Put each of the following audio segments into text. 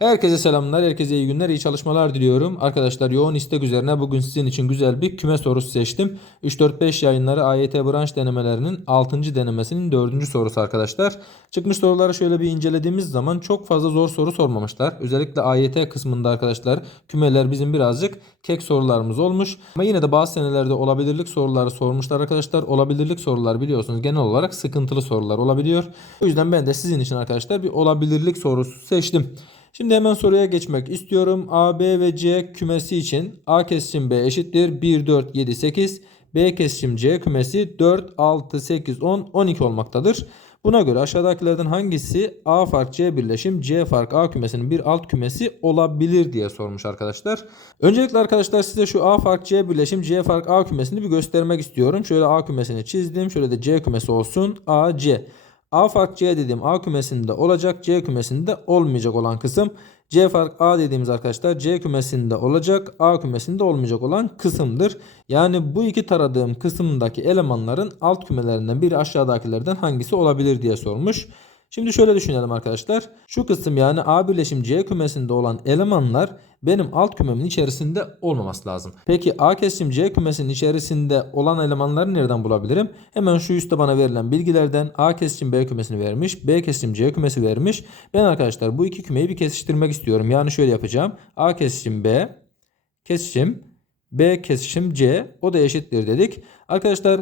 Herkese selamlar, herkese iyi günler, iyi çalışmalar diliyorum. Arkadaşlar yoğun istek üzerine bugün sizin için güzel bir küme sorusu seçtim. 3-4-5 yayınları AYT branş denemelerinin 6. denemesinin 4. sorusu arkadaşlar. Çıkmış soruları şöyle bir incelediğimiz zaman çok fazla zor soru sormamışlar. Özellikle AYT kısmında arkadaşlar kümeler bizim birazcık kek sorularımız olmuş. Ama yine de bazı senelerde olabilirlik soruları sormuşlar arkadaşlar. Olabilirlik sorular biliyorsunuz genel olarak sıkıntılı sorular olabiliyor. O yüzden ben de sizin için arkadaşlar bir olabilirlik sorusu seçtim. Şimdi hemen soruya geçmek istiyorum. A, B ve C kümesi için A kesişim B eşittir 1, 4, 7, 8. B kesişim C kümesi 4, 6, 8, 10, 12 olmaktadır. Buna göre aşağıdakilerden hangisi A fark C birleşim C fark A kümesinin bir alt kümesi olabilir diye sormuş arkadaşlar. Öncelikle arkadaşlar size şu A fark C birleşim C fark A kümesini bir göstermek istiyorum. Şöyle A kümesini çizdim. Şöyle de C kümesi olsun. A, C. A fark C dediğim A kümesinde olacak. C kümesinde olmayacak olan kısım. C fark A dediğimiz arkadaşlar C kümesinde olacak. A kümesinde olmayacak olan kısımdır. Yani bu iki taradığım kısımdaki elemanların alt kümelerinden biri aşağıdakilerden hangisi olabilir diye sormuş. Şimdi şöyle düşünelim arkadaşlar. Şu kısım yani A birleşim C kümesinde olan elemanlar benim alt kümemin içerisinde olmaması lazım. Peki A kesişim C kümesinin içerisinde olan elemanları nereden bulabilirim? Hemen şu üstte bana verilen bilgilerden A kesişim B kümesini vermiş. B kesişim C kümesi vermiş. Ben arkadaşlar bu iki kümeyi bir kesiştirmek istiyorum. Yani şöyle yapacağım. A kesişim B kesişim B kesişim C o da eşittir dedik. Arkadaşlar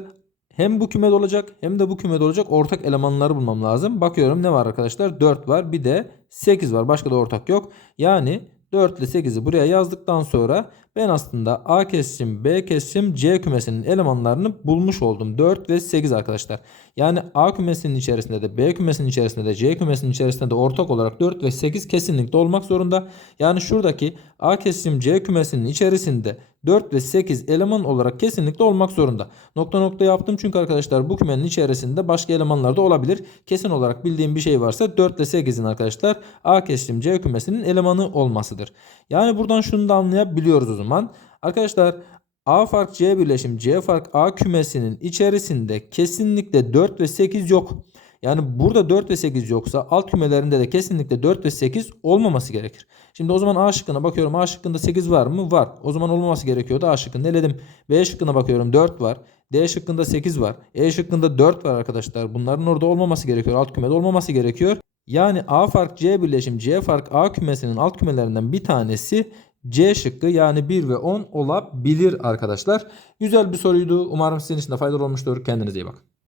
hem bu kümede olacak hem de bu kümede olacak ortak elemanları bulmam lazım. Bakıyorum ne var arkadaşlar? 4 var bir de 8 var. Başka da ortak yok. Yani 4 ile 8'i buraya yazdıktan sonra ben aslında A kesişim B kesişim C kümesinin elemanlarını bulmuş oldum. 4 ve 8 arkadaşlar. Yani A kümesinin içerisinde de B kümesinin içerisinde de C kümesinin içerisinde de ortak olarak 4 ve 8 kesinlikle olmak zorunda. Yani şuradaki A kesişim C kümesinin içerisinde 4 ve 8 eleman olarak kesinlikle olmak zorunda. Nokta nokta yaptım çünkü arkadaşlar bu kümenin içerisinde başka elemanlar da olabilir. Kesin olarak bildiğim bir şey varsa 4 ile 8'in arkadaşlar A kesişim C kümesinin elemanı olmasıdır. Yani buradan şunu da anlayabiliyoruz o zaman. Arkadaşlar A fark C birleşim C fark A kümesinin içerisinde kesinlikle 4 ve 8 yok. Yani burada 4 ve 8 yoksa alt kümelerinde de kesinlikle 4 ve 8 olmaması gerekir. Şimdi o zaman A şıkkına bakıyorum. A şıkkında 8 var mı? Var. O zaman olmaması gerekiyordu. A şıkkını eledim. B şıkkına bakıyorum. 4 var. D şıkkında 8 var. E şıkkında 4 var arkadaşlar. Bunların orada olmaması gerekiyor. Alt kümede olmaması gerekiyor. Yani A fark C birleşim C fark A kümesinin alt kümelerinden bir tanesi C şıkkı yani 1 ve 10 olabilir arkadaşlar. Güzel bir soruydu. Umarım sizin için de faydalı olmuştur. Kendinize iyi bakın.